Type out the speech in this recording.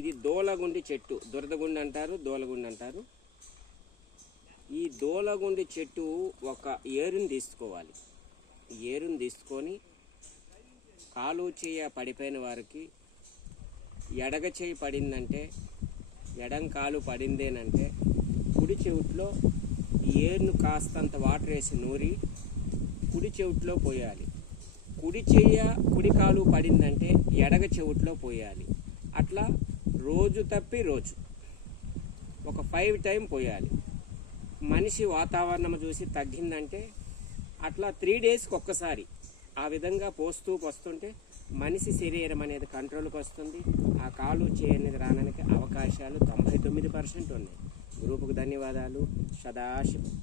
ఇది దోలగుండి చెట్టు, దురదగుండి అంటారు, దోలగుండి అంటారు. ఈ దోలగుండి చెట్టు ఒక ఏరుని తీసుకోవాలి. ఏరుని తీసుకొని కాలు చేయ పడిపోయిన వారికి ఎడగ చేయి పడిందంటే, ఎడం కాలు పడిందేనంటే కుడి చెవిట్లో ఈ ఏరును కాస్తంత వాటర్ వేసి నూరి కుడి చెవిట్లో పోయాలి. కుడి చెయ్య కుడి కాలు పడిందంటే ఎడగ చెవిట్లో పోయాలి. అట్లా రోజు తప్పి రోజు ఒక 5 టైం పోయాలి. మనిషి వాతావరణం చూసి తగ్గిందంటే అట్లా 3 డేస్కి ఒక్కసారి ఆ విధంగా పోస్తూ వస్తుంటే మనిషి శరీరం అనేది కంట్రోల్కి వస్తుంది. ఆ కాలు చేయనేది రావడానికి అవకాశాలు 99% ఉన్నాయి. గ్రూపుకు ధన్యవాదాలు. సదాశివం.